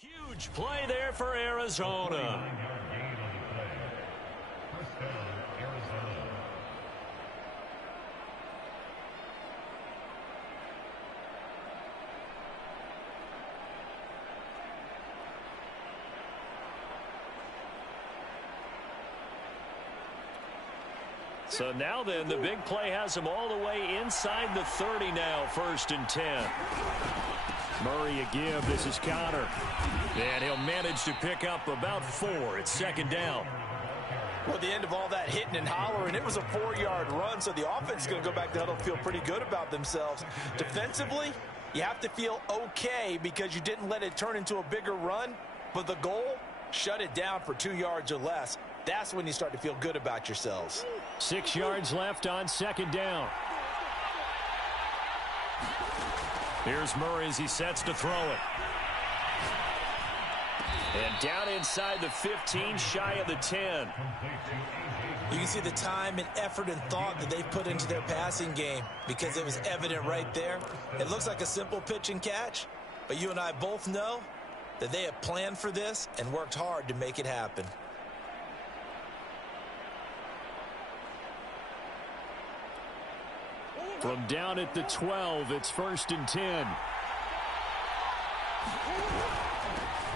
Huge play there for Arizona. So now then, the big play has him all the way inside the 30 now, 1st and 10. Murray a give. This is Connor. And he'll manage to pick up about 4. It's 2nd down. Well, at the end of all that hitting and hollering, it was a 4-yard run, so the offense is going to go back to huddle and feel pretty good about themselves. Defensively, you have to feel okay because you didn't let it turn into a bigger run, but the goal, shut it down for 2 yards or less. That's when you start to feel good about yourselves. 6 yards left on 2nd down. Here's Murray as he sets to throw it. And down inside the 15, shy of the 10. You can see the time and effort and thought that they've put into their passing game because it was evident right there. It looks like a simple pitch and catch, but you and I both know that they have planned for this and worked hard to make it happen. From down at the 12, it's 1st and 10.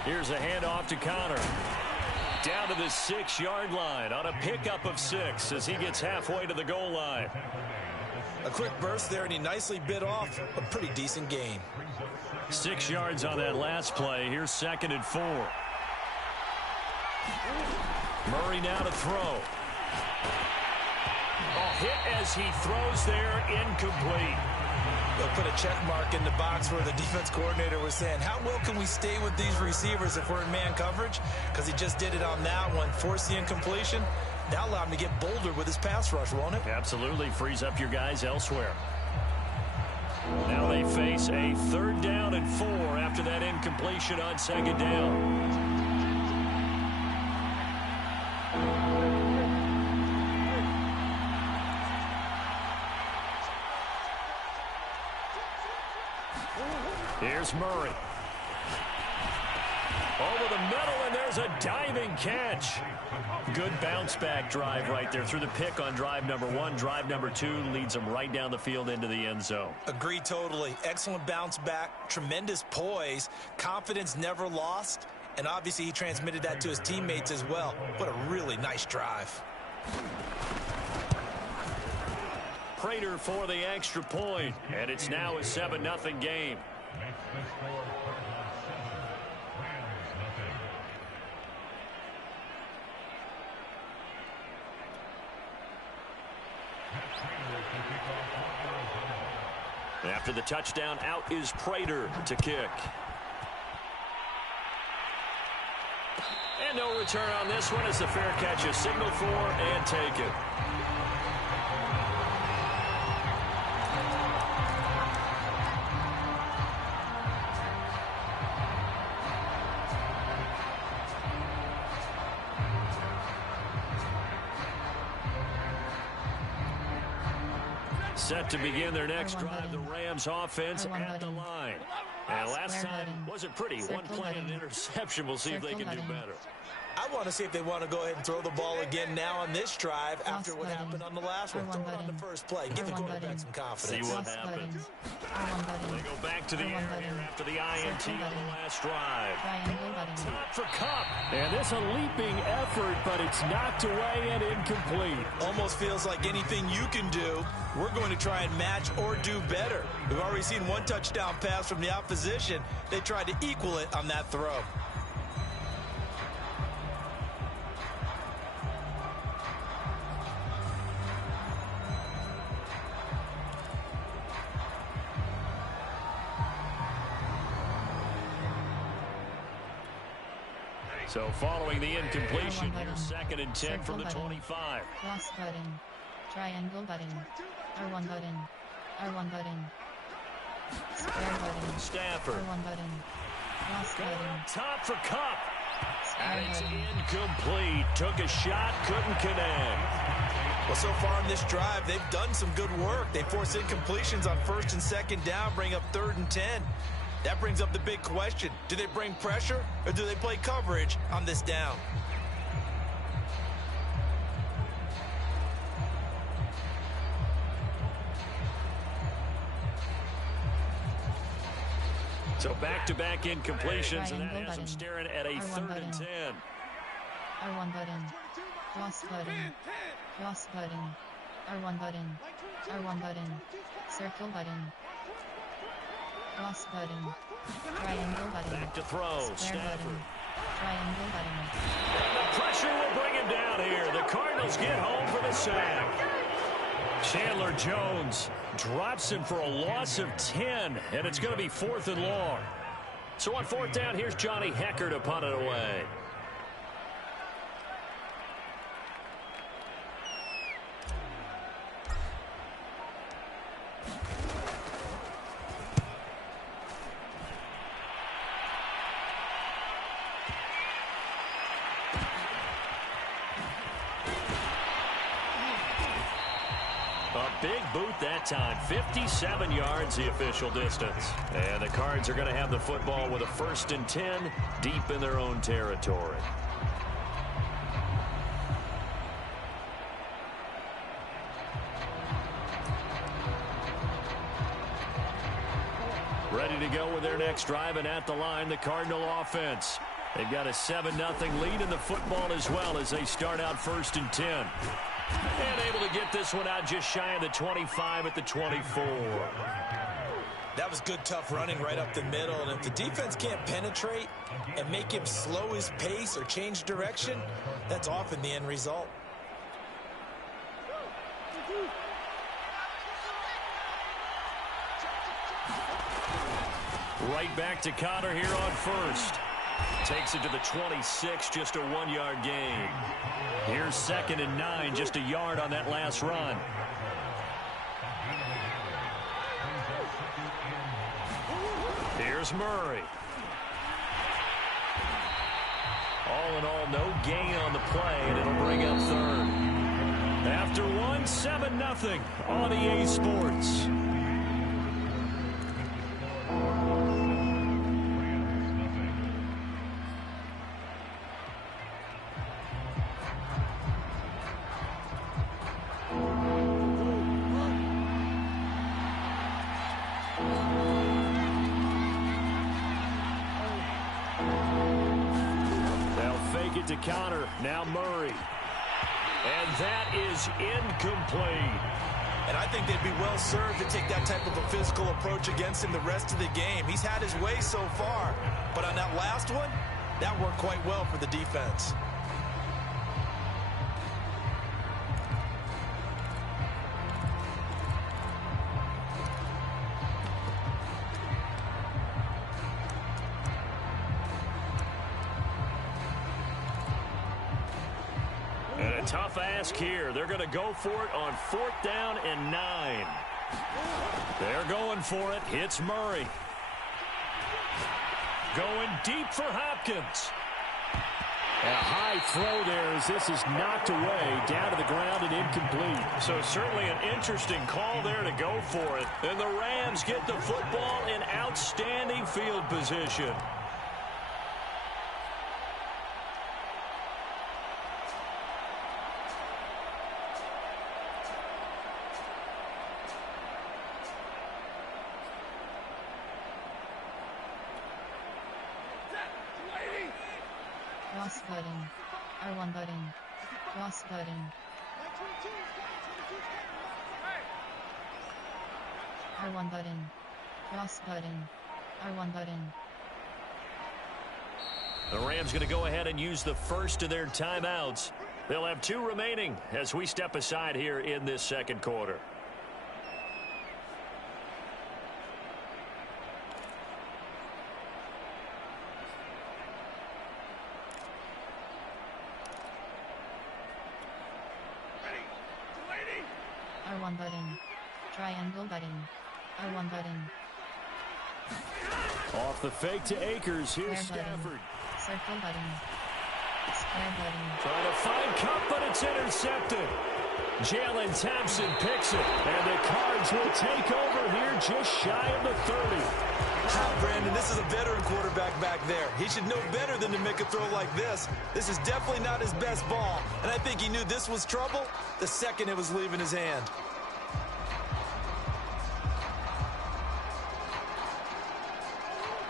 Here's a handoff to Connor. Down to the 6-yard line on a pickup of 6 as he gets halfway to the goal line. A quick burst there, and he nicely bit off a pretty decent gain. 6 yards on that last play. Here's 2nd and 4. Murray now to throw. Hit as he throws there, incomplete. They'll put a check mark in the box where the defense coordinator was saying, how well can we stay with these receivers if we're in man coverage? Because he just did it on that one, forced the incompletion. That'll allow him to get bolder with his pass rush, won't it? Absolutely, frees up your guys elsewhere. Now they face a 3rd down and 4 after that incompletion on 2nd down. Here's Murray. Over the middle, and there's a diving catch. Good bounce-back drive right there through the pick on drive number 1. Drive number 2 leads them right down the field into the end zone. Agree totally. Excellent bounce back, tremendous poise, confidence never lost, and obviously he transmitted that to his teammates as well. What a really nice drive. Prater for the extra point, and it's now a 7-0 game. After the touchdown, out is Prater to kick. And no return on this one as the fair catch is signaled for and taken. Set to begin their next drive, the Rams offense at the line. And last time wasn't pretty. One play and an interception. We'll see if they can do better. I want to see if they want to go ahead and throw the ball again now on this drive after what happened on the last one. Throw it on the first play. Give the quarterback some confidence. See what happens. They go back to the air here after the INT on the last drive. Top for Cup. And this a leaping effort, but it's knocked away and incomplete. Almost feels like anything you can do, we're going to try and match or do better. We've already seen one touchdown pass from the opposition. They tried to equal it on that throw. So following the incompletion, here's 2nd and 10 from the 25. Cross button. Triangle button. R1 button. R1 button. Square button. Stafford. R1 button. Cross button. Top for Cup. Square And it's button. incomplete. Took a shot, couldn't connect. Well, so far in this drive, they've done some good work. They force incompletions on 1st and 2nd down, bring up 3rd and 10. That brings up the big question. Do they bring pressure or do they play coverage on this down? So back-to-back incompletions, and that has them staring at a 3rd and 10. R1 button. Cross button. Cross button. R1 button. R1 button. Circle button. Cross button. Triangle button. Back to throw. Square Stafford. button. Triangle button. And the pressure will bring him down here. The Cardinals get home for the sack. Chandler Jones drops him for a loss of 10, and it's going to be 4th and long. So on 4th down, here's Johnny Hecker to punt it away. Big boot that time. 57 yards the official distance. And the Cards are going to have the football with a 1st and 10 deep in their own territory. Ready to go with their next drive, and at the line, the Cardinal offense. They've got a 7-0 lead in the football as well as they start out 1st and 10. And able to get this one out just shy of the 25 at the 24. That was good, tough running right up the middle. And if the defense can't penetrate and make him slow his pace or change direction, that's often the end result. Right back to Connor here on 1st. Takes it to the 26, just a 1-yard gain. Here's 2nd and 9, just a yard on that last run. Here's Murray. All in all, no gain on the play, and it'll bring up 3rd. After 7-0 on EA Sports. To counter, now Murray. And that is incomplete. And I think they'd be well served to take that type of a physical approach against him the rest of the game. He's had his way so far, but on that last one, that worked quite well for the defense. Tough ask here. They're going to go for it on 4th down and 9. They're going for it. It's Murray. Going deep for Hopkins. A high throw there as this is knocked away, down to the ground and incomplete. So certainly an interesting call there to go for it. And the Rams get the football in outstanding field position. Cross button. R1 button. Cross button. R1 button. Cross button. R1 button. The Rams going to go ahead and use the first of their timeouts. They'll have 2 remaining as we step aside here in this 2nd quarter. R1 button. Triangle button. R1 button. Off the fake to Akers. Here's Square Stafford. button. Circle button. Square button. Trying to find Cup, but it's intercepted. Jalen Thompson picks it, and the Cards will take over here just shy of the 30. Brandon, this is a veteran quarterback back there. He should know better than to make a throw like this. This is definitely not his best ball, and I think he knew this was trouble the second it was leaving his hand.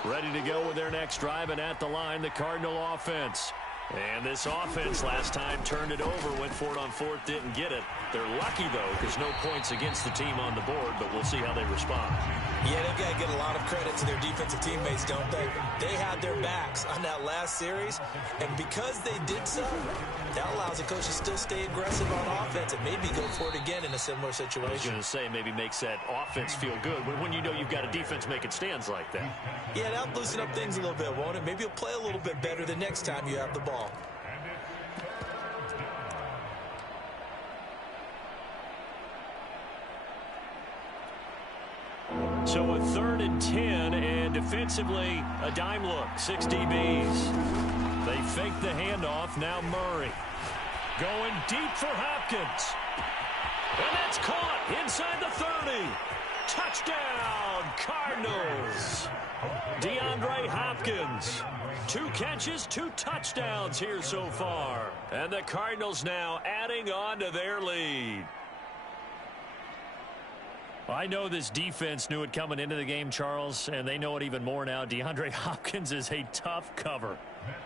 Ready to go with their next drive, and at the line, the Cardinal offense. And this offense last time turned it over, went for it on fourth, didn't get it. They're lucky, though, because no points against the team on the board, but we'll see how they respond. Yeah, they've got to get a lot of credit to their defensive teammates, don't they? They had their backs on that last series, and because they did so, that allows the coach to still stay aggressive on offense and maybe go for it again in a similar situation. I was going to say, maybe makes that offense feel good when you know you've got a defense making stands like that. Yeah, that'll loosen up things a little bit, won't it? Maybe you'll play a little bit better the next time you have the ball. So a 3rd and 10, and defensively, a dime look, 6 DBs. They fake the handoff, now Murray. Going deep for Hopkins. And that's caught inside the 30. Touchdown, Cardinals. DeAndre Hopkins. 2 catches, 2 touchdowns here so far. And the Cardinals now adding on to their lead. I know this defense knew it coming into the game, Charles, and they know it even more now. DeAndre Hopkins is a tough cover.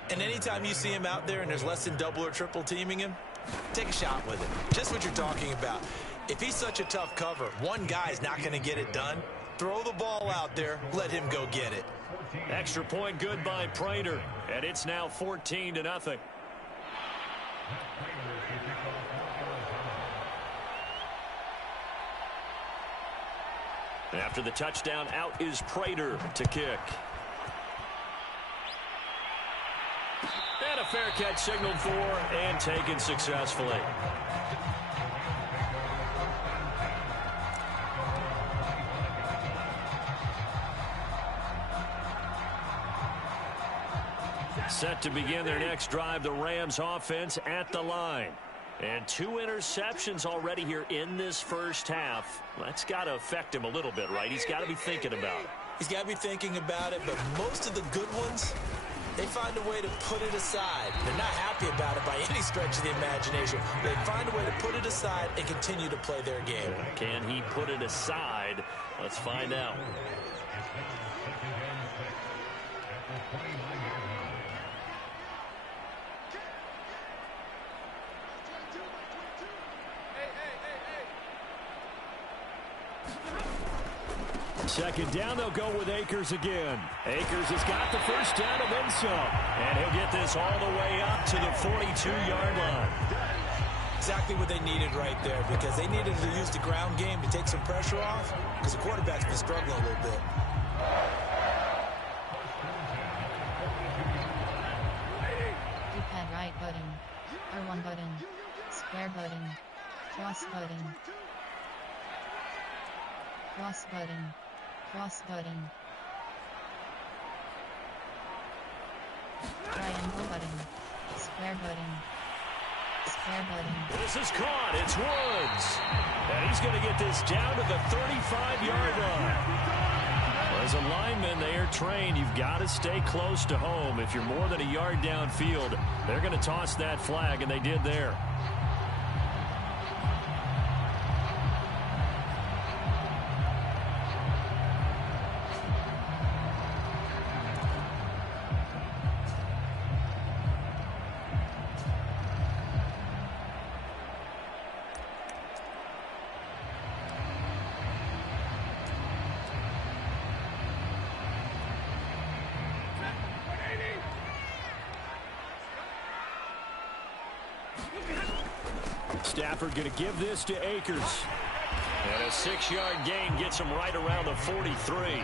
And anytime you see him out there and there's less than double or triple teaming him, take a shot with him. Just what you're talking about. If he's such a tough cover, one guy's not going to get it done. Throw the ball out there. Let him go get it. Extra point good by Prater, and it's now 14-0. After the touchdown, out is Prater to kick. And a fair catch signaled for and taken successfully. Set to begin their next drive, the Rams offense at the line. And 2 interceptions already here in this first half. That's got to affect him a little bit, right? He's got to be thinking about it. He's got to be thinking about it, but most of the good ones, they find a way to put it aside. They're not happy about it by any stretch of the imagination. They find a way to put it aside and continue to play their game. Can he put it aside? Let's find out. Second down, they'll go with Akers again. Akers has got the first down and then some. And he'll get this all the way up to the 42-yard line. Exactly what they needed right there, because they needed to use the ground game to take some pressure off, because the quarterback's been struggling a little bit. D-pad right button. R1 button. Square button. Cross button. Cross button. Cross button. Triangle button. Square button. Square button. This is caught. It's Woods. And he's going to get this down to the 35-yard line. As a lineman, they are trained. You've got to stay close to home. If you're more than a yard downfield, they're going to toss that flag, and they did there. Stafford going to give this to Akers. And a 6-yard gain gets him right around the 43.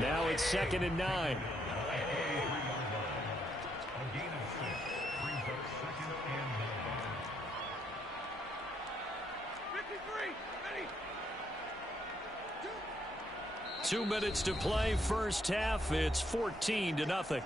Now it's 2nd and 9. Two minutes to play, first half. It's 14-0.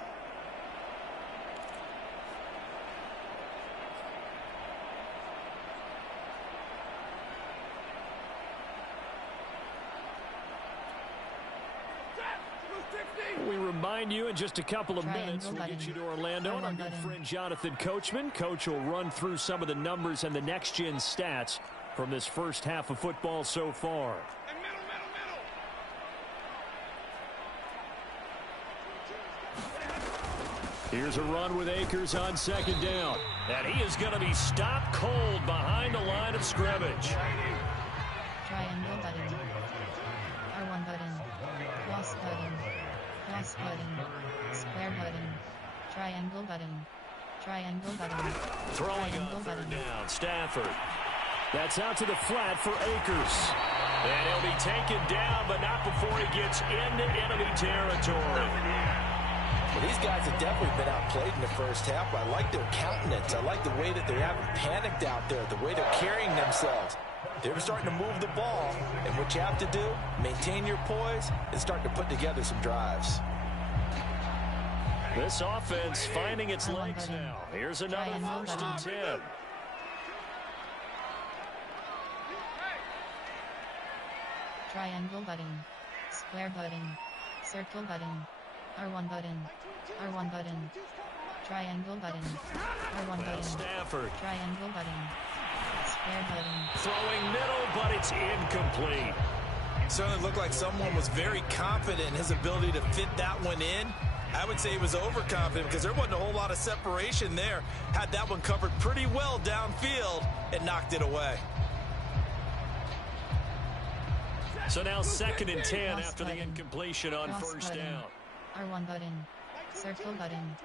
We remind you in just a couple of minutes, we'll get you to Orlando and our good friend Jonathan Coachman. Coach will run through some of the numbers and the next-gen stats from this first half of football so far. Here's a run with Akers on second down. And he is going to be stopped cold behind the line of scrimmage. Triangle button. R1 button. Cross button. Cross button. Square button. Triangle button. Triangle button. Throwing on third down. Stafford. That's out to the flat for Akers. And he'll be taken down, but not before he gets into enemy territory. Well, these guys have definitely been outplayed in the first half. I like their countenance. I like the way that they haven't panicked out there, the way they're carrying themselves. They're starting to move the ball, and what you have to do, maintain your poise and start to put together some drives. This offense finding its legs now. Here's another 1st and 10. Triangle button. Square button. Circle button. R1 button. R1 button. Triangle button. R1 button. Stafford. Triangle button. Square button. Throwing middle, but it's incomplete. It certainly looked like someone was very confident in his ability to fit that one in. I would say he was overconfident because there wasn't a whole lot of separation there. Had that one covered pretty well downfield and knocked it away. So now 2nd and 10 after the incompletion on first down. R1 button. Circle button.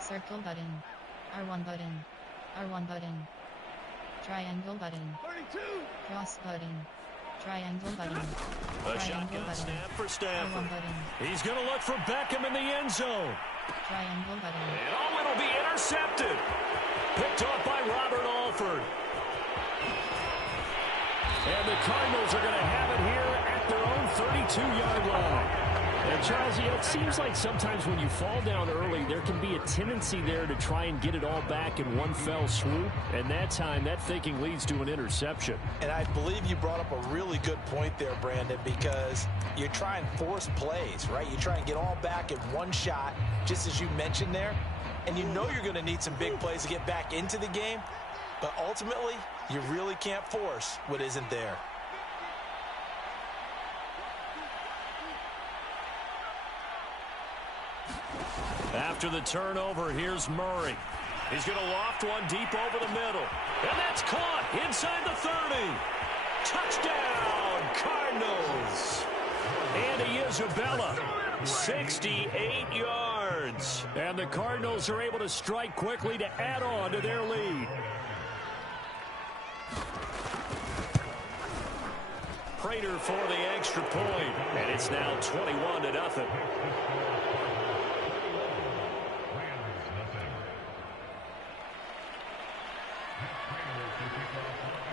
Circle button. R1 button. R1 button. Triangle button. Cross button. Triangle button. A shotgun snap for Stafford. R1 button. He's going to look for Beckham in the end zone. Triangle button. And oh, it'll be intercepted. Picked off by Robert Alford. And the Cardinals are going to have it here at their own 32-yard line. And, Charles, you know, it seems like sometimes when you fall down early, there can be a tendency there to try and get it all back in one fell swoop. And that time, that thinking leads to an interception. And I believe you brought up a really good point there, Brandon, because you try and force plays, right? You try and get all back in one shot, just as you mentioned there. And you know you're going to need some big plays to get back into the game. But ultimately, you really can't force what isn't there. After the turnover, here's Murray. He's going to loft one deep over the middle. And that's caught inside the 30. Touchdown, Cardinals. Andy Isabella, 68 yards. And the Cardinals are able to strike quickly to add on to their lead. Prater for the extra point, and it's now 21-0.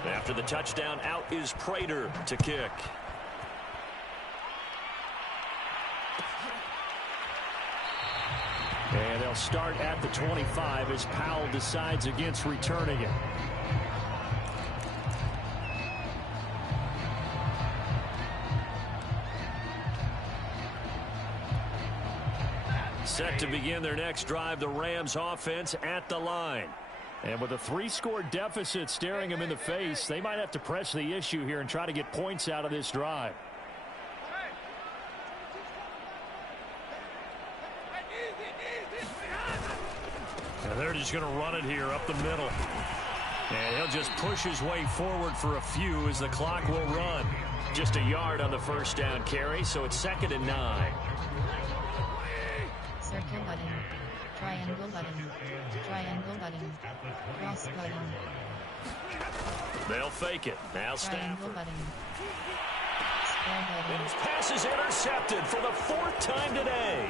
After the touchdown, out is Prater to kick. And they'll start at the 25 as Powell decides against returning it. Set to begin their next drive, the Rams offense at the line. And with a 3-score deficit staring them in the face, they might have to press the issue here and try to get points out of this drive. And they're just going to run it here up the middle. And he'll just push his way forward for a few as the clock will run. Just a yard on the first down carry, so it's 2nd and 9. Circle button. Triangle button. Triangle button. Cross button. They'll fake it. Now Triangle Stafford. button. Square button. And his pass is intercepted for the 4th time today.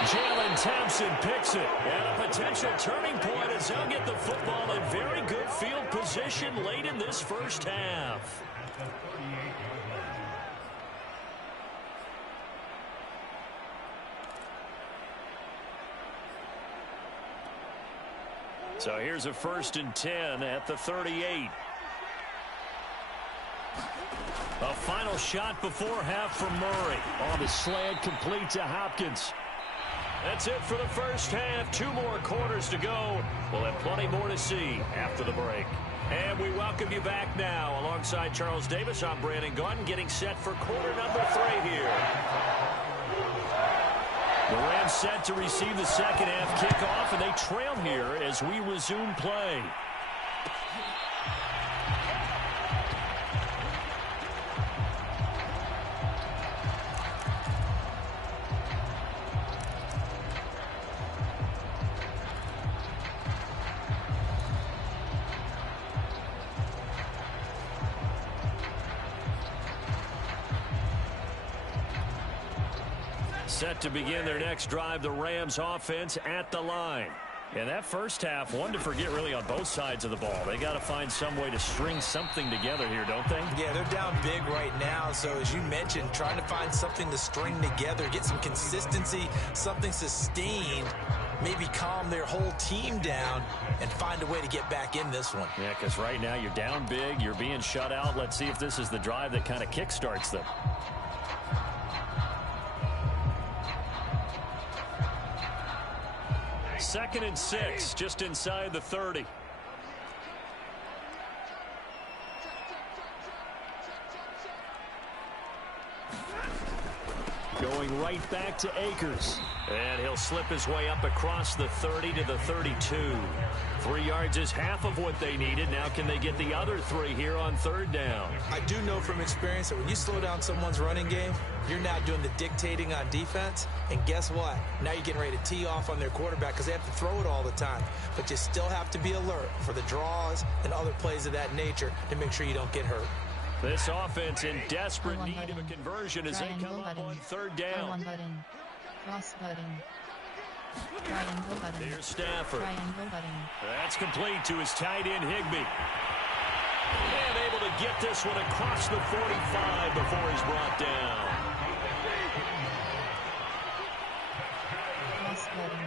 Jalen Thompson picks it. And a potential turning point as they'll get the football in very good field position late in this first half. So here's a 1st and 10 at the 38. A final shot before half from Murray. On the slant, complete to Hopkins. That's it for the first half. 2 more quarters to go. We'll have plenty more to see after the break. And we welcome you back now. Alongside Charles Davis, I'm Brandon Gunn, getting set for quarter number 3 here. The Rams set to receive the second half kickoff, and they trail here as we resume play. Set to begin their next drive, the Rams offense at the line. And that first half, one to forget really on both sides of the ball. They got to find some way to string something together here, don't they? Yeah, they're down big right now. So as you mentioned, trying to find something to string together, get some consistency, something sustained, maybe calm their whole team down and find a way to get back in this one. Yeah, because right now you're down big, you're being shut out. Let's see if this is the drive that kind of kickstarts them. Second and 6, just inside the 30. Going right back to Akers. And he'll slip his way up across the 30 to the 32. 3 yards is half of what they needed. Now can they get the other 3 here on third down? I do know from experience that when you slow down someone's running game, you're now doing the dictating on defense. And guess what? Now you're getting ready to tee off on their quarterback because they have to throw it all the time. But you still have to be alert for the draws and other plays of that nature to make sure you don't get hurt. This offense in desperate need of a conversion as they come up on third down. Button. Cross button. Triangle button. Here's Stafford. Triangle button. That's complete to his tight end, Higbee. And able to get this one across the 45 before he's brought down. Cross button.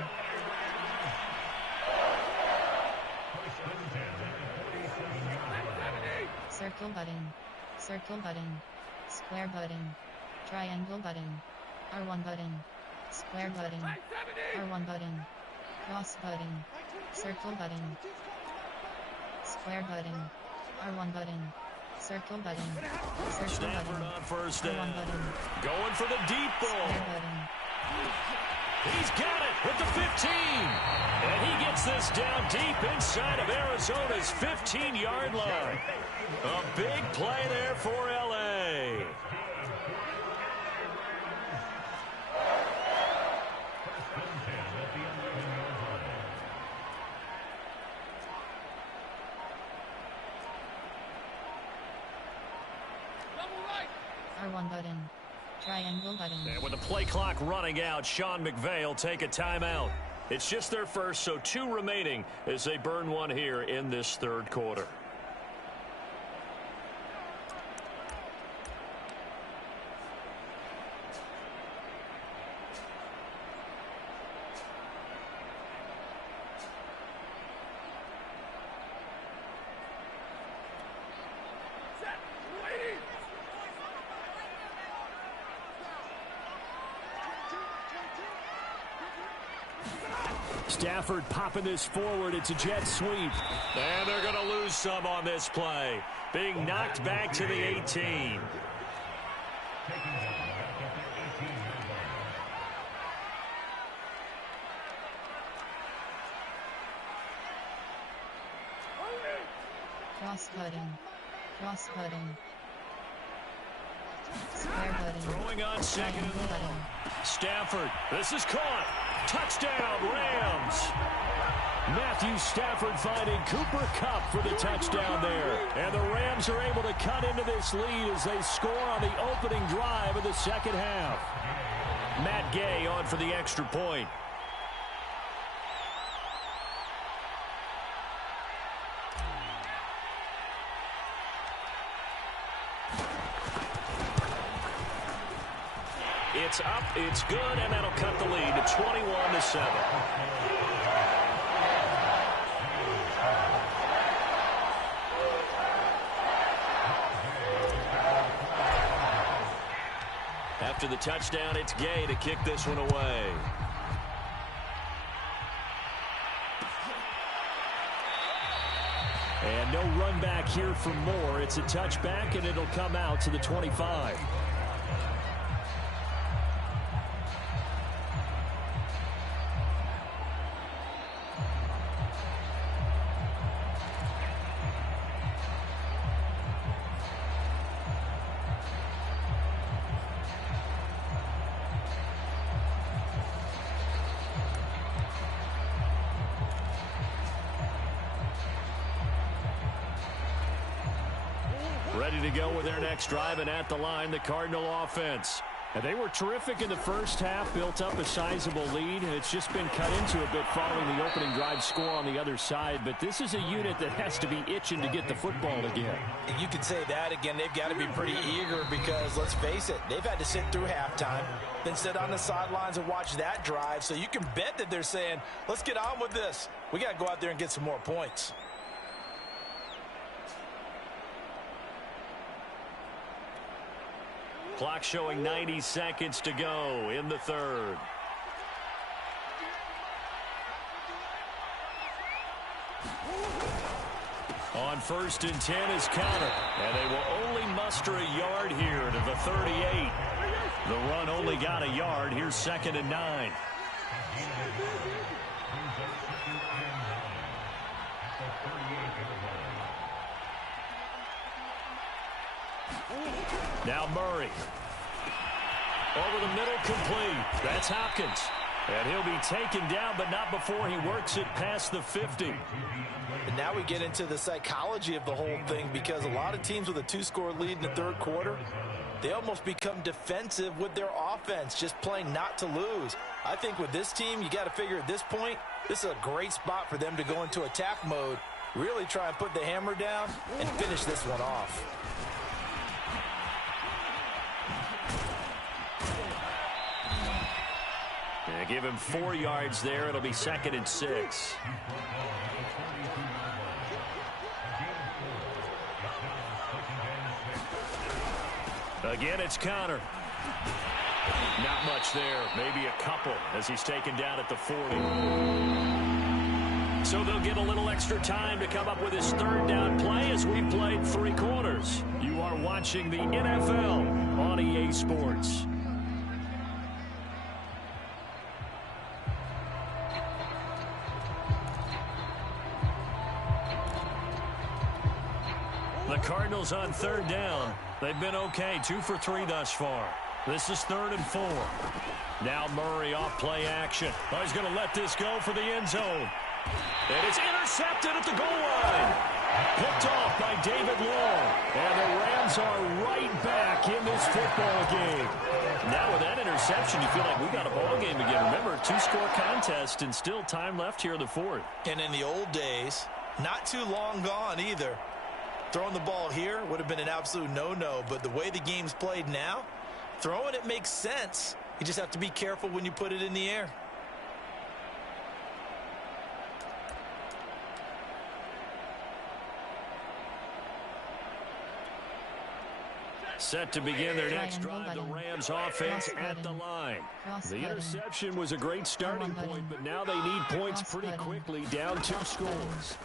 Circle button. Circle button. Square button. Triangle button. R1 button. Square button. R1 button. Cross button. Circle button. Square button. R1 button. Circle button. Circle Stafford button. on first R1 down. button. Going for the deep ball. Square button. He's got it with the 15. And he gets this down deep inside of Arizona's 15-yard line. A big play there for L.A. R1 button. Triangle button. And with the play clock running out, Sean McVay will take a timeout. It's just their first, so 2 remaining as they burn one here in this third quarter. Stafford popping this forward. It's a jet sweep. And they're going to lose some on this play. Being knocked back to the 18. Cross button. Cross button. Square button. Throwing on second and Triangle long. button. Stafford. This is caught. Touchdown, Rams. Matthew Stafford finding Cooper Kupp for the touchdown there. And the Rams are able to cut into this lead as they score on the opening drive of the second half. Matt Gay on for the extra point. It's up, it's good, and that'll cut the lead to 21-7. After the touchdown, it's Gay to kick this one away. And no run back here for Moore. It's a touchback, and it'll come out to the 25. Ready to go with their next drive, and at the line, the Cardinal offense. And they were terrific in the first half, built up a sizable lead. It's just been cut into a bit following the opening drive score on the other side. But this is a unit that has to be itching to get the football again. You can say that again. They've got to be pretty eager because, let's face it, they've had to sit through halftime, then sit on the sidelines and watch that drive. So you can bet that they're saying, let's get on with this. We got to go out there and get some more points. Clock showing 90 seconds to go in the third. On 1st and 10 is Counter. And they will only muster a yard here to the 38. The run only got a yard. Here's 2nd and 9. Now Murray. Over the middle, complete. That's Hopkins. And he'll be taken down, but not before he works it past the 50. And now we get into the psychology of the whole thing, because a lot of teams with a 2-score lead in the third quarter, they almost become defensive with their offense, just playing not to lose. I think with this team, you got to figure at this point, this is a great spot for them to go into attack mode, really try and put the hammer down and finish this one off. Give him 4 yards there. It'll be 2nd and 6. Again, it's Connor. Not much there. Maybe a couple as he's taken down at the 40. So they'll get a little extra time to come up with his third down play as we played 3 quarters. You are watching the NFL on EA Sports. The Cardinals on 3rd down. They've been okay, 2 for 3 thus far. This is 3rd and 4. Now Murray off play action. Oh, he's going to let this go for the end zone. And it's intercepted at the goal line. Picked off by David Long. And the Rams are right back in this football game. Now with that interception, you feel like we got a ball game again. Remember, 2-score contest and still time left here in the 4th. And in the old days, not too long gone either, throwing the ball here would have been an absolute no-no, but the way the game's played now, throwing it makes sense. You just have to be careful when you put it in the air. Set to begin their next drive, the Rams offense at the line. The interception was a great starting point, but now they need points pretty quickly, down 2 scores.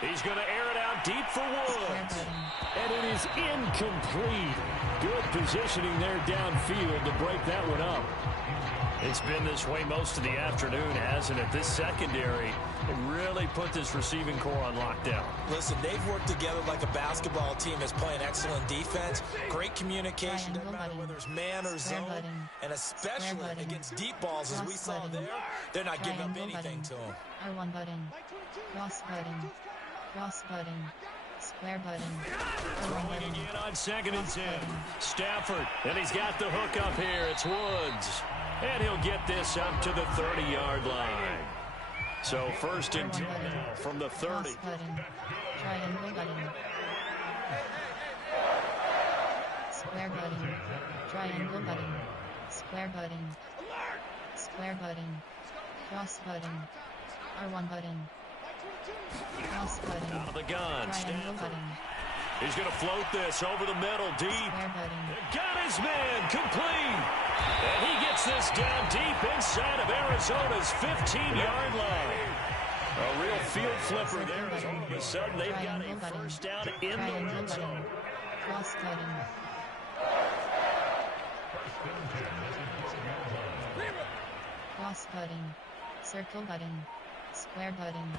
He's going to air it out deep for Woods. And it is incomplete. Good positioning there downfield to break that one up. It's been this way most of the afternoon, hasn't it? This secondary really put this receiving core on lockdown. Listen, they've worked together like a basketball team that's playing excellent defense. Great communication, no matter whether it's man or zone. And especially against deep balls, as we saw there, they're not giving up anything to them. R1 button. Cross button. Cross button. Square button. Throwing again on 2nd and 10. Stafford, and he's got the hook up here. It's Woods. And he'll get this up to the 30-yard line. So 1st and 10 now from the 30. Cross button. Triangle button. Square button. Triangle button. Square button. Square button. Cross button. R1 button. Cross button. Out of the gun. Triangle Stafford. button. He's going to float this over the middle, deep. Got his man, complete. And he gets this down deep inside of Arizona's 15-yard line. A real field flipper there. All of a sudden, they've got a first down in the red zone. Cross-cutting. Cross-cutting. Circle button. Square button.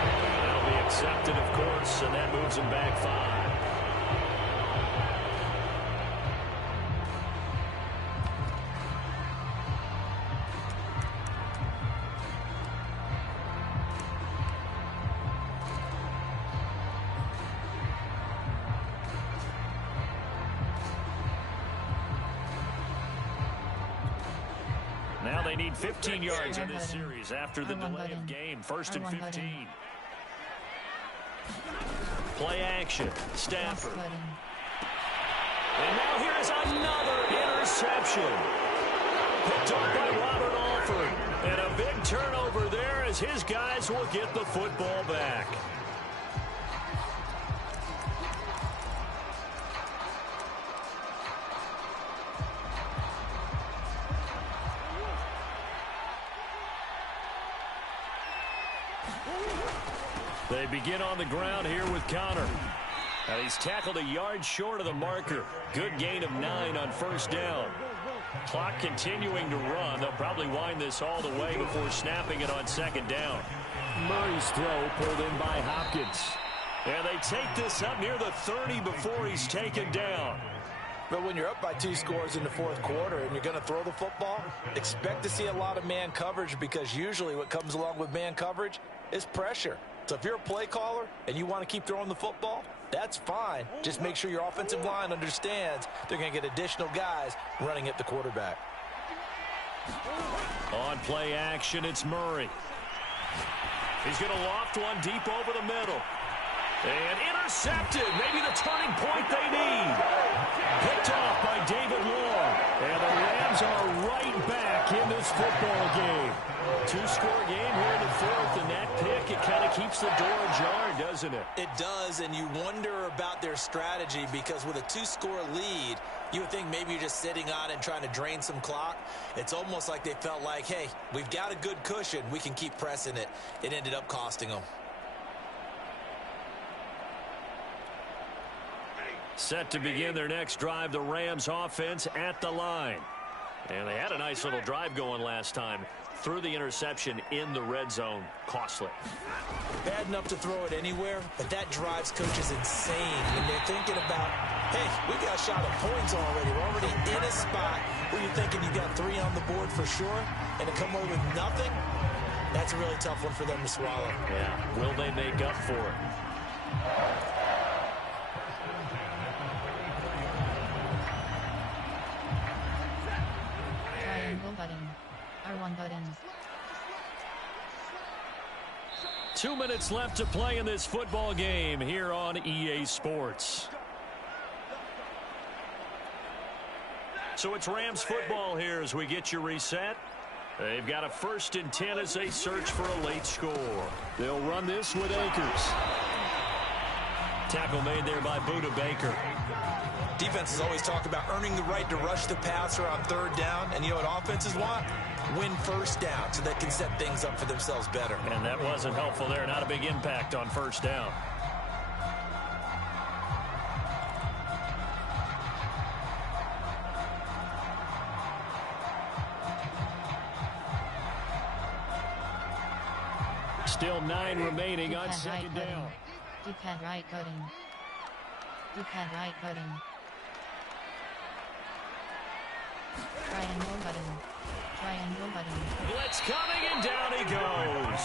That'll be accepted, of course, and that moves him back 5. Now they need 15 yards in this series after the delay of game. 1st and 15. Play action. Stafford. And now here's another interception. Picked up by Robert Alford. And a big turnover there as his guys will get the football back. They begin on the ground here with Connor. And he's tackled a yard short of the marker. Good gain of 9 on 1st down. Clock continuing to run. They'll probably wind this all the way before snapping it on 2nd down. Murray's throw pulled in by Hopkins. And they take this up near the 30 before he's taken down. But when you're up by 2 scores in the 4th quarter and you're going to throw the football, expect to see a lot of man coverage, because usually what comes along with man coverage is pressure. So if you're a play caller and you want to keep throwing the football, that's fine. Just make sure your offensive line understands they're going to get additional guys running at the quarterback. On play action, it's Murray. He's going to loft one deep over the middle. And intercepted. Maybe the turning point they need. Picked off by David Long. And the Rams are right back in this football game. 2-score game here in the 4th, and that pick, it kind of keeps the door ajar, doesn't it? It does, and you wonder about their strategy, because with a 2-score lead, you would think maybe you're just sitting on and trying to drain some clock. It's almost like they felt like, hey, we've got a good cushion. We can keep pressing it. It ended up costing them. Set to begin their next drive, the Rams offense at the line. And they had a nice little drive going last time. Threw the interception in the red zone. Costly. Bad enough to throw it anywhere, but that drives coaches insane when they're thinking about, hey, we've got a shot at points already. We're already in a spot where you're thinking you've got 3 on the board for sure, and to come away with nothing, that's a really tough one for them to swallow. Yeah, will they make up for it? Triangle button. R1 button. 2 minutes left to play in this football game here on EA Sports. So it's Rams football here as we get you reset. They've got a 1st and 10 as they search for a late score. They'll run this with Akers. Tackle made there by Buda Baker. Defenses always talk about earning the right to rush the passer on 3rd down, and you know what offenses want? Win 1st down so they can set things up for themselves better. And that wasn't helpful there. Not a big impact on 1st down. Still 9 remaining on 2nd down. D-pad right button. D-pad right button. Triangle button. Triangle button. Blitz coming, and down he goes.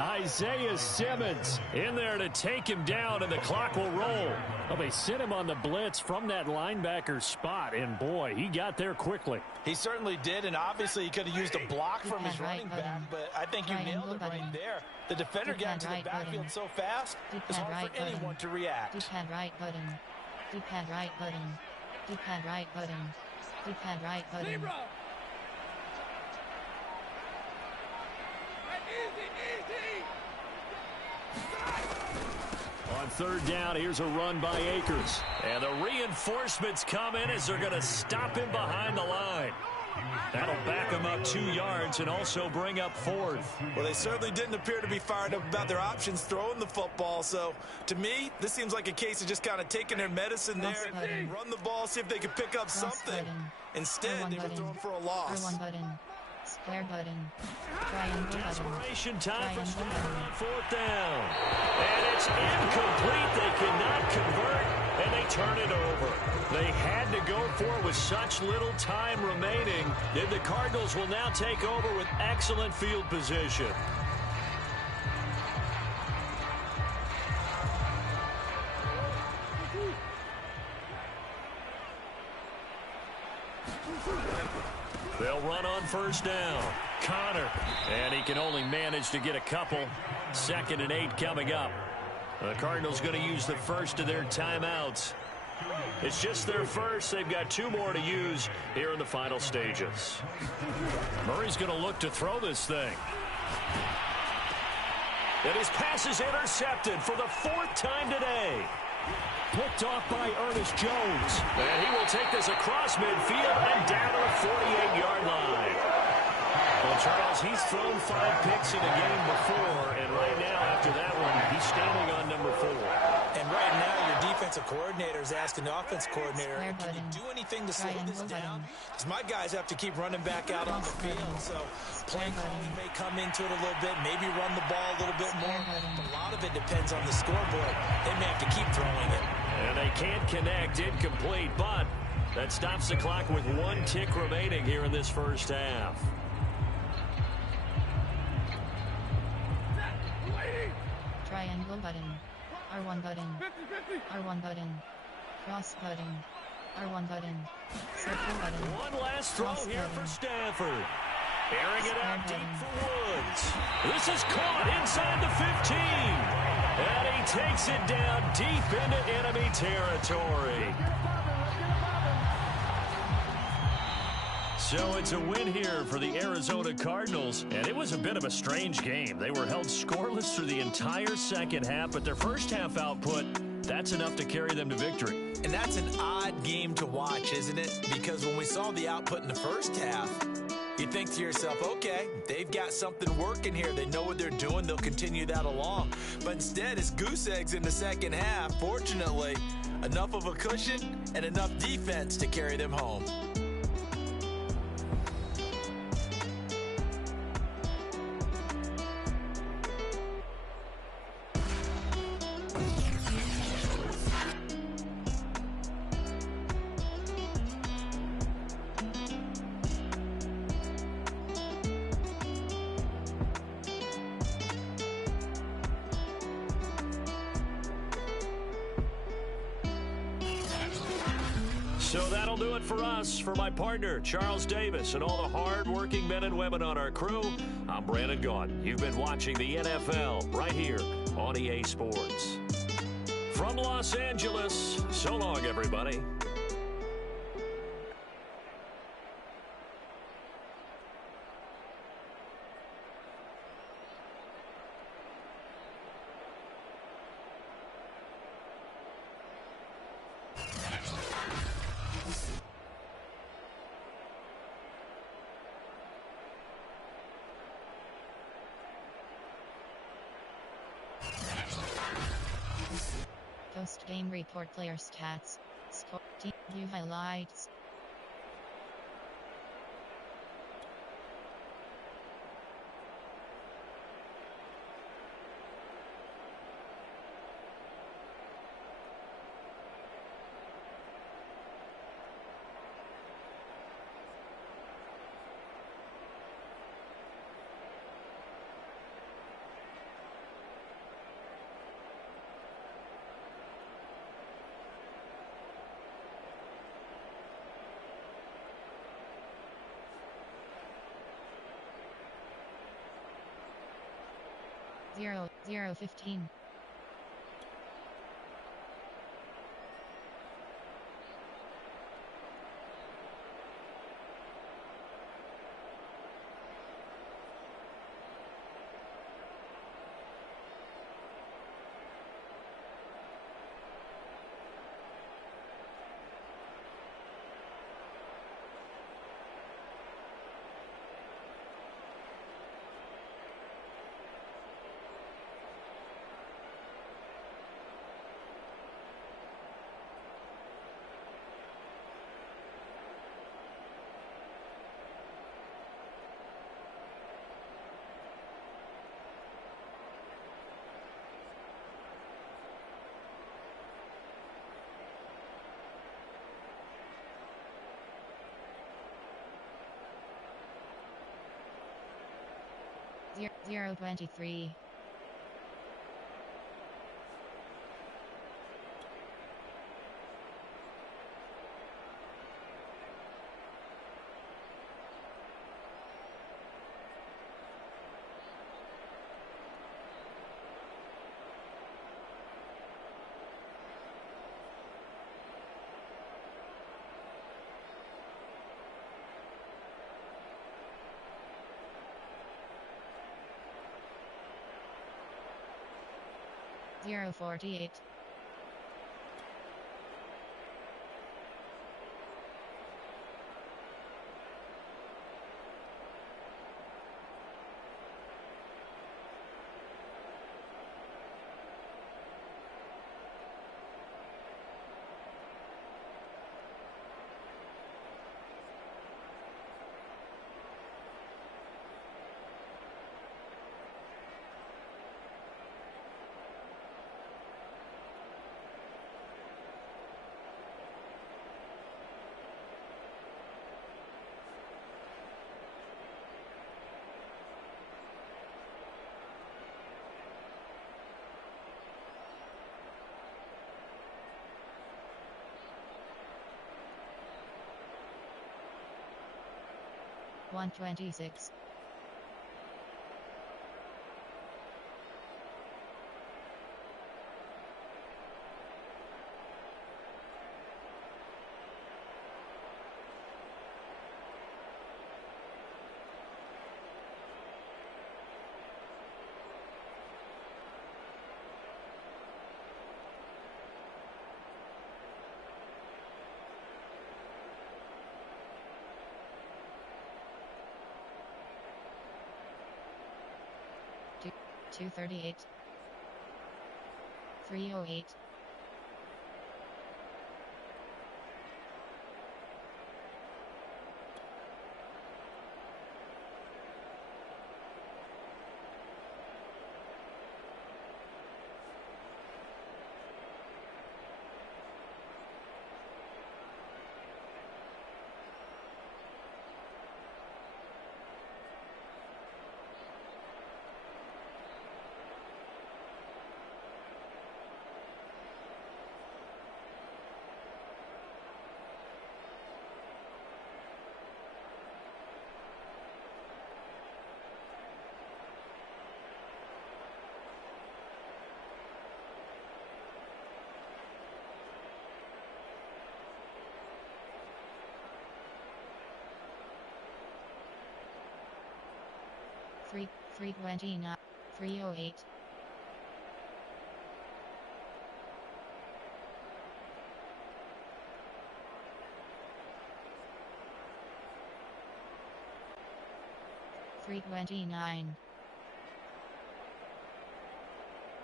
Isaiah Simmons in there to take him down, and the clock will roll. Well, they sent him on the blitz from that linebacker spot, and boy, he got there quickly. He certainly did, and obviously he could have used a block from his running back, but I think you nailed it right there. The defender got into the backfield so fast, it's hard for anyone to react. D-pad right button. D-pad right button. D-pad right button. D-pad right button. On third down, here's a run by Akers. And the reinforcements come in as they're going to stop him behind the line. That'll back him up 2 yards and also bring up fourth. Well, they certainly didn't appear to be fired up about their options throwing the football. So, to me, this seems like a case of just kind of taking their medicine there. Run the ball, see if they can pick up something. Instead, they were throwing for a loss. R1 button. Square button. Triangle button. Desperation time for Stafford on fourth down. And it's incomplete. They cannot convert, and they turn it over. They had to go for it with such little time remaining. And the Cardinals will now take over with excellent field position. They'll run on first down. Connor. And he can only manage to get a couple. 2nd and 8 coming up. The Cardinals going to use the first of their timeouts. It's just their first. They've got 2 more to use here in the final stages. Murray's going to look to throw this thing. And his pass is intercepted for the 4th time today. Picked off by Ernest Jones. And he will take this across midfield and down to the 48-yard line. Well, Charles, he's thrown 5 picks in a game before, and right now, after that one, he's standing on number 4. And right now, your defensive coordinator is asking the offense coordinator, can you do anything to slow this down? Because my guys have to keep running back out on the field. So play calling may come into it a little bit, maybe run the ball a little bit more. But a lot of it depends on the scoreboard. They may have to keep throwing it. And they can't connect, incomplete, but that stops the clock with 1 tick remaining here in this first half. Triangle button. R1 button. R1 button. Cross button. R1 button. Circle button. One last throw Cross here button. for Stafford. Airing it out Square deep button. for Woods. This is caught inside the 15. And he takes it down deep into enemy territory. So it's a win here for the Arizona Cardinals, and it was a bit of a strange game. They were held scoreless through the entire second half, but their first half output, that's enough to carry them to victory. And that's an odd game to watch, isn't it? Because when we saw the output in the first half, you think to yourself, okay, they've got something working here. They know what they're doing. They'll continue that along. But instead, it's goose eggs in the second half. Fortunately, enough of a cushion and enough defense to carry them home. So that'll do it for us. For my partner, Charles Davis, and all the hard-working men and women on our crew, I'm Brandon Gaudin. You've been watching the NFL right here on EA Sports. From Los Angeles, so long, everybody. Post-game report player stats. Score. Team view highlights. Zero 15. 0-23. Zero 48. One 26. Two 238. 308. Three 329. 308. Three 29.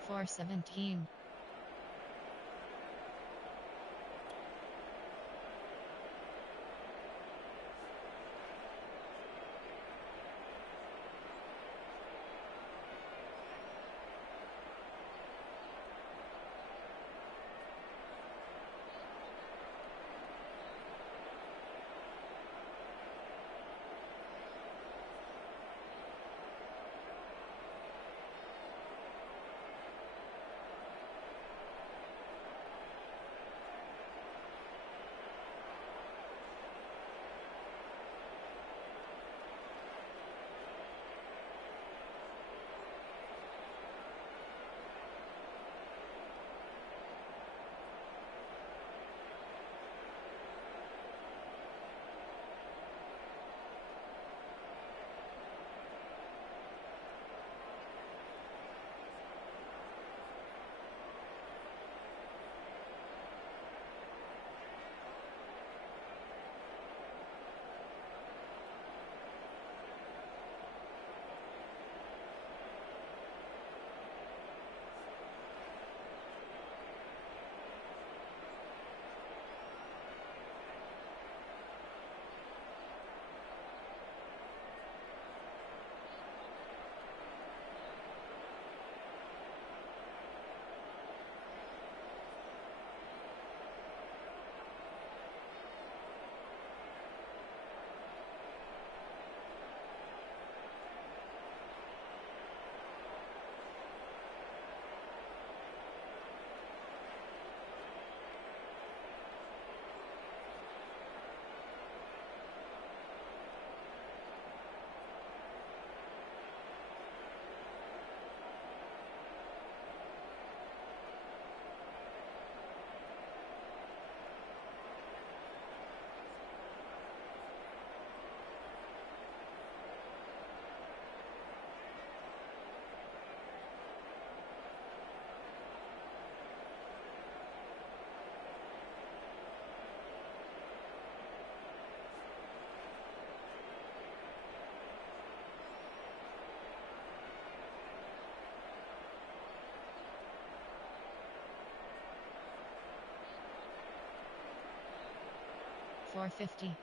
417. 450.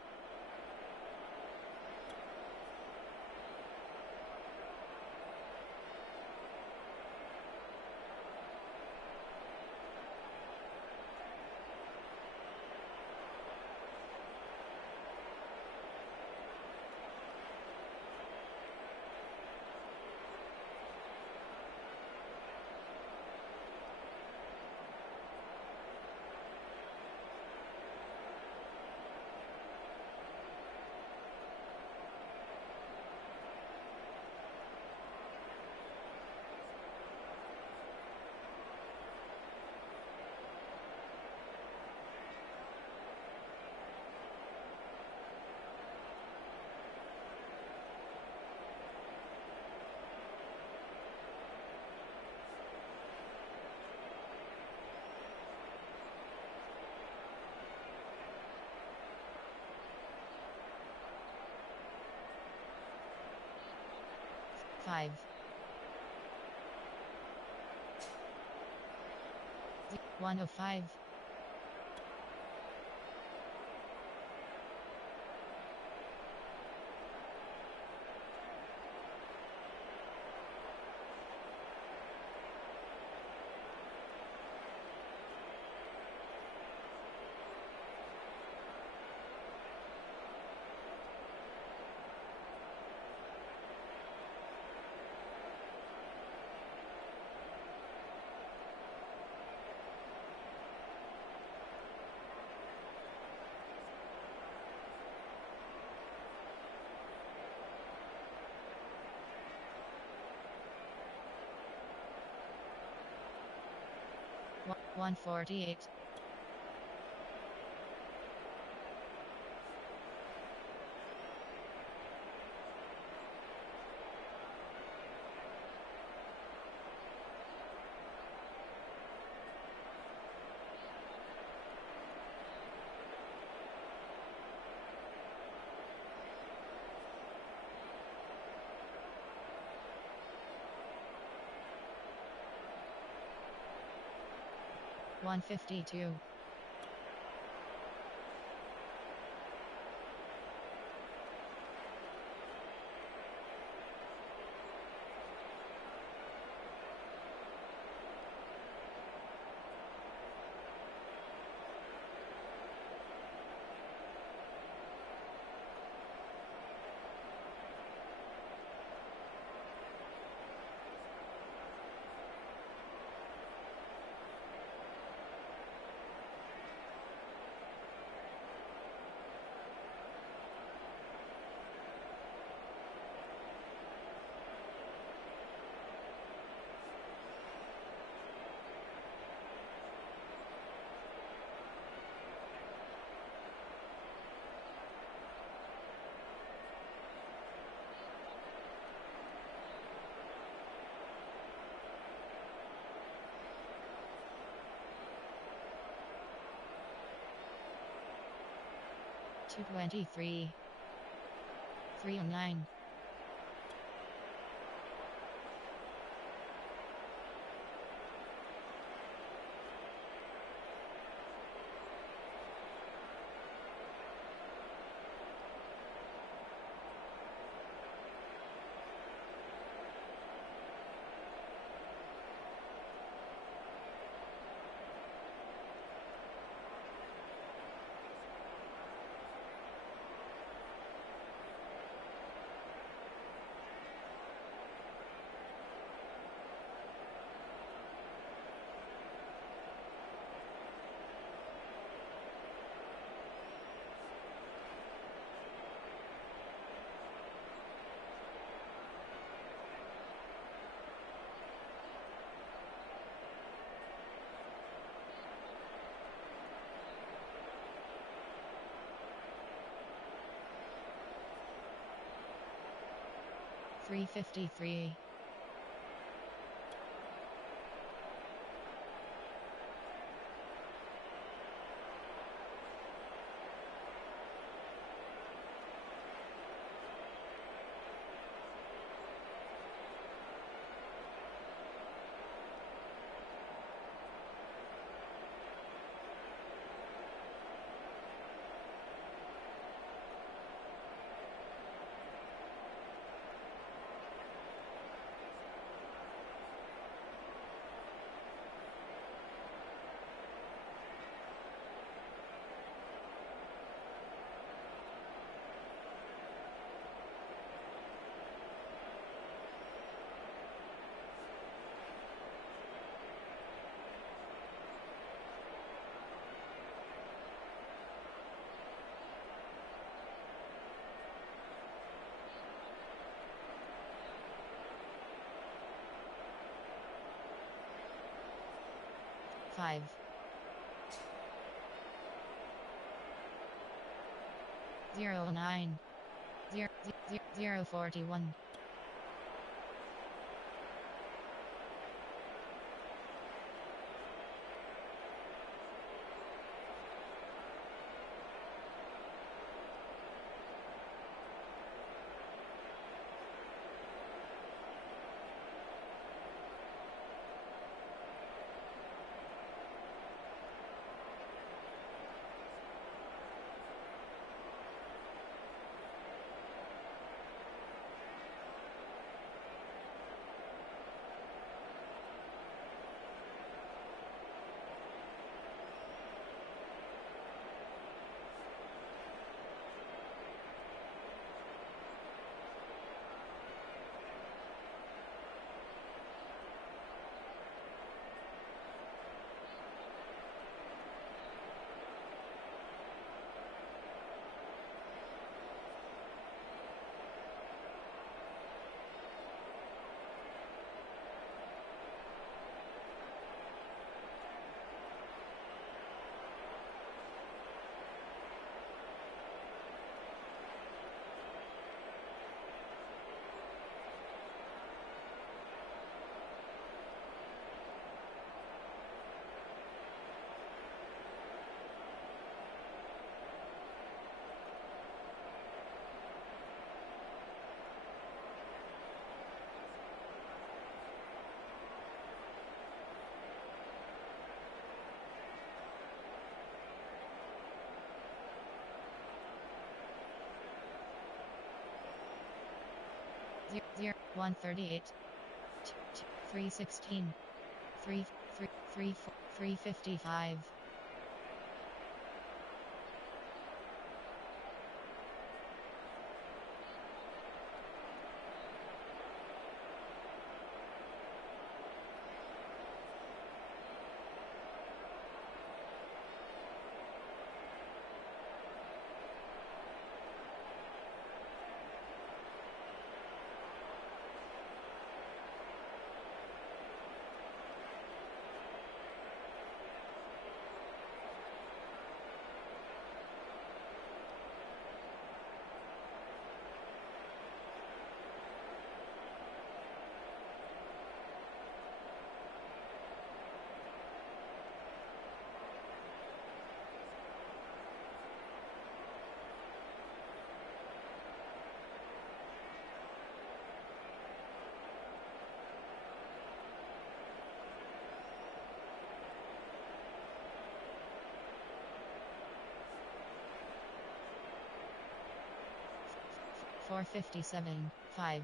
Five. 105. 148. 152. 223. 309. 353. 5. 09. 041. Zero 138. 316. 355. Four 57. 5.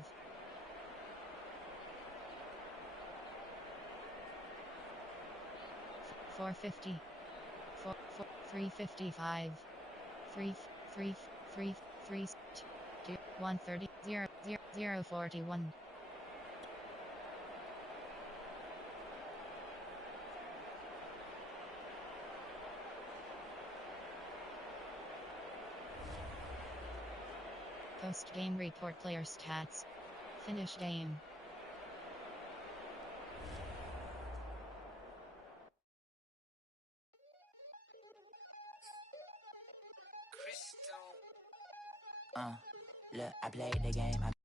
450. 355. 130. 041. Post-game report player stats. Finish game. Look, I played the game.